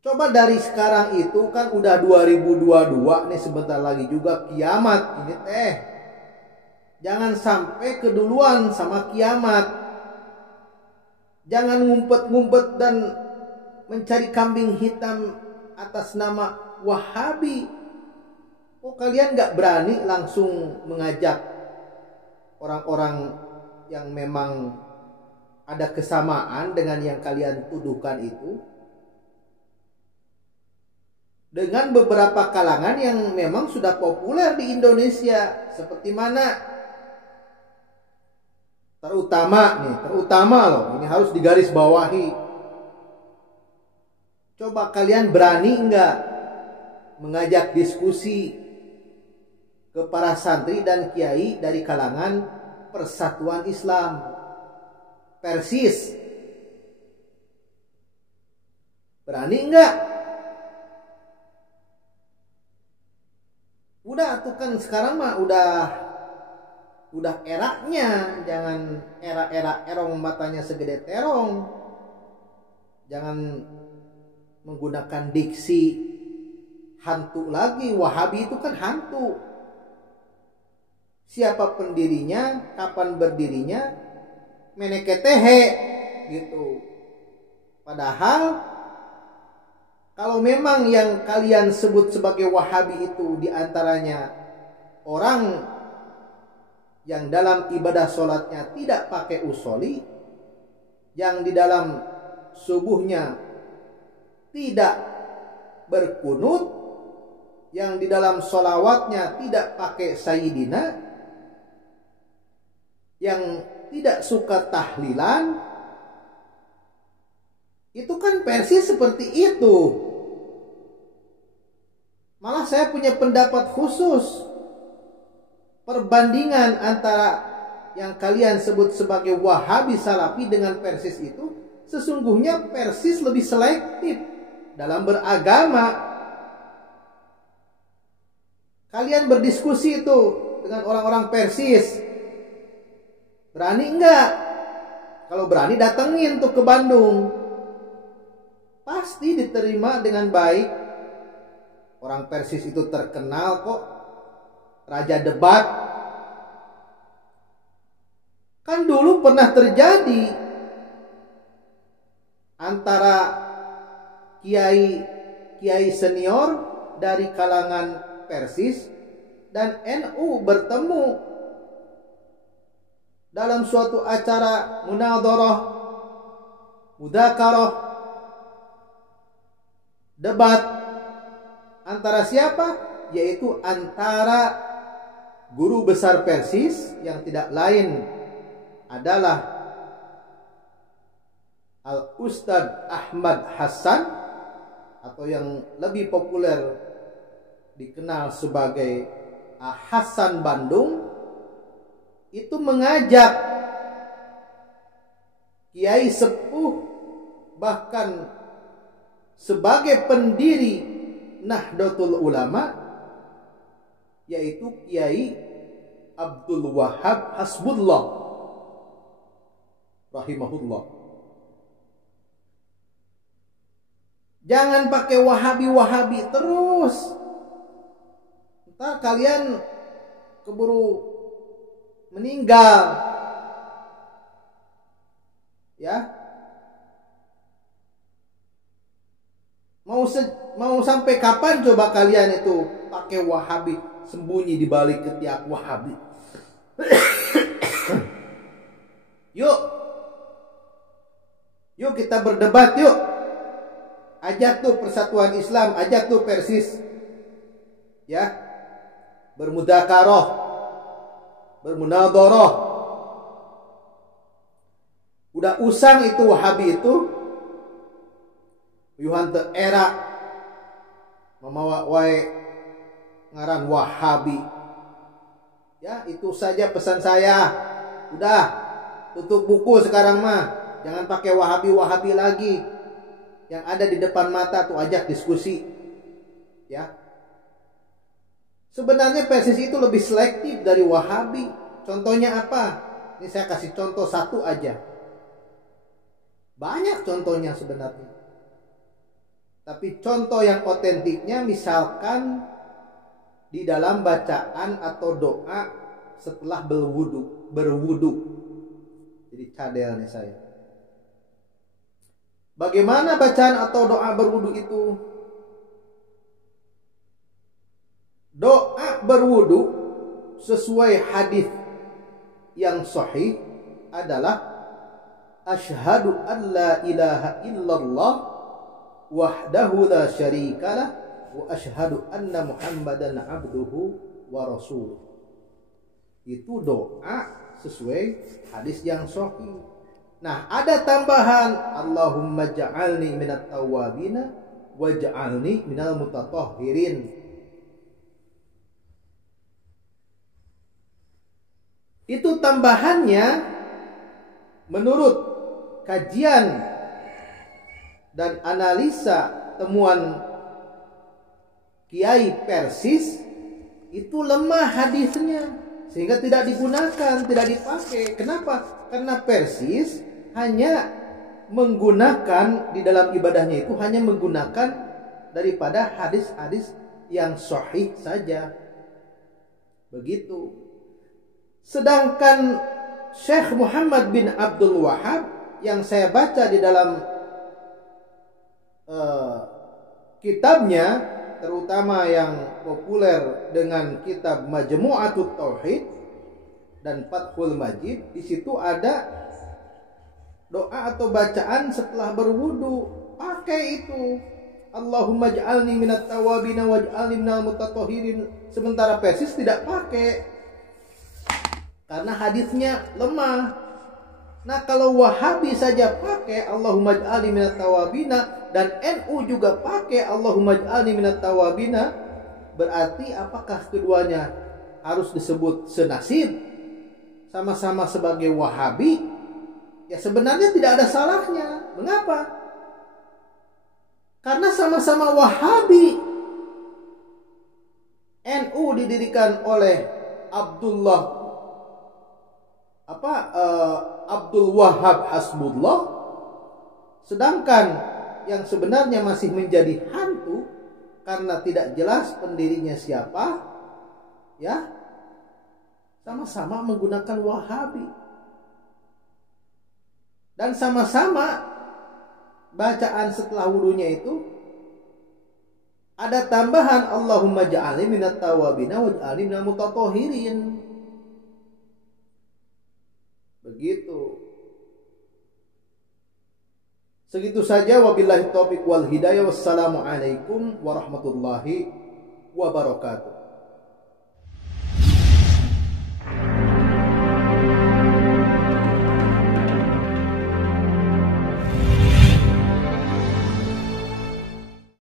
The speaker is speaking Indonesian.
Coba dari sekarang itu kan udah 2022 nih, sebentar lagi juga kiamat ini teh. Jangan sampai keduluan sama kiamat. Jangan ngumpet-ngumpet dan mencari kambing hitam atas nama Wahabi. Oh, kalian gak berani langsung mengajak orang-orang yang memang ada kesamaan dengan yang kalian tuduhkan itu? Dengan beberapa kalangan yang memang sudah populer di Indonesia. Seperti mana? Terutama loh, ini harus digarisbawahi. Coba kalian berani enggak mengajak diskusi ke para santri dan kiai dari kalangan Persatuan Islam, Persis? Berani enggak? Udah tuh kan sekarang mah udah eranya, jangan era erong matanya segede terong. Jangan menggunakan diksi hantu lagi. Wahabi itu kan hantu. Siapa pendirinya, kapan berdirinya, meneketehe gitu. Padahal kalau memang yang kalian sebut sebagai Wahabi itu diantaranya orang yang dalam ibadah sholatnya tidak pakai usoli, yang di dalam subuhnya tidak berkunut, yang di dalam sholawatnya tidak pakai sayyidina, yang tidak suka tahlilan, itu kan Persis seperti itu. Malah saya punya pendapat khusus. Perbandingan antara yang kalian sebut sebagai Wahabi Salafi dengan Persis itu, sesungguhnya Persis lebih selektif dalam beragama. Kalian berdiskusi itu dengan orang-orang Persis. Berani enggak? Kalau berani datengin tuh ke Bandung. Pasti diterima dengan baik. Orang Persis itu terkenal kok, raja debat. Kan dulu pernah terjadi antara kiai senior dari kalangan Persis dan NU bertemu dalam suatu acara munadharah, mudzakarah, debat. Antara siapa? Yaitu antara guru besar Persis yang tidak lain adalah Al-Ustadz Ahmad Hasan, atau yang lebih populer dikenal sebagai Hasan Bandung, itu mengajak kiai sepuh, bahkan sebagai pendiri Nahdlatul Ulama, yaitu Kiai Abdul Wahab Hasbullah rahimahullah. Jangan pakai Wahabi terus. Ntar kalian keburu meninggal. Ya. Mau sampai kapan coba kalian itu pakai Wahabi, sembunyi di balik ketiak Wahabi? Yuk kita berdebat yuk. Ajak tuh Persatuan Islam, ajak tuh Persis. Ya. Bermudzakarah, bermunadharah. Udah usang itu Wahabi itu. Yuhan teu era mamawa wae ngaran Wahabi. Ya, itu saja pesan saya. Udah, tutup buku sekarang mah. Jangan pakai Wahabi lagi. Yang ada di depan mata tuh ajak diskusi. Ya. Sebenarnya Persis itu lebih selektif dari Wahabi. Contohnya apa? Ini saya kasih contoh satu aja. Banyak contohnya sebenarnya. Tapi contoh yang otentiknya misalkan di dalam bacaan atau doa setelah berwudu. Jadi cadel nih saya. Bagaimana bacaan atau doa berwudu itu? Doa berwudu sesuai hadis yang sahih adalah asyhadu an la ilaha illallah wahdahu la syarikalah wa asyhadu anna muhammadan abduhu wa rasuluh. Itu doa sesuai hadis yang sahih. Nah, ada tambahan Allahumma ja'alni minat tawwabina waj'alni minal mutatahhirin. Itu tambahannya menurut kajian dan analisa temuan Kiai Persis itu lemah hadisnya sehingga tidak digunakan, tidak dipakai. Kenapa? Karena Persis hanya menggunakan di dalam ibadahnya itu hanya menggunakan daripada hadis-hadis yang sahih saja. Begitu. Sedangkan Syekh Muhammad bin Abdul Wahhab yang saya baca di dalam kitabnya, terutama yang populer dengan kitab Majmu'atut Tauhid dan Fathul Majid, di situ ada doa atau bacaan setelah berwudu. Pakai itu. Allahumma ja'alni minat tawabina waj'alni minal mutatahhirin. Sementara Persis tidak pakai. Karena hadisnya lemah. Nah, kalau Wahabi saja pakai Allahumma ja'alni minat tawabina dan NU juga pakai Allahumma ja'alni minat tawabina, berarti apakah keduanya harus disebut senasib? Sama-sama sebagai Wahabi? Ya sebenarnya tidak ada salahnya. Mengapa? Karena sama-sama Wahabi. NU didirikan oleh Abdul Wahhab Hasbullah. Sedangkan yang sebenarnya masih menjadi hantu karena tidak jelas pendirinya siapa, ya, sama-sama menggunakan Wahabi. Dan sama-sama bacaan setelah wudunya itu ada tambahan Allahumma ja'alni minat tawabina waj'alni minal mutatahhirin. Begitu. Segitu saja, wabillahi taufiq wal hidayah. Wassalamualaikum warahmatullahi wabarakatuh.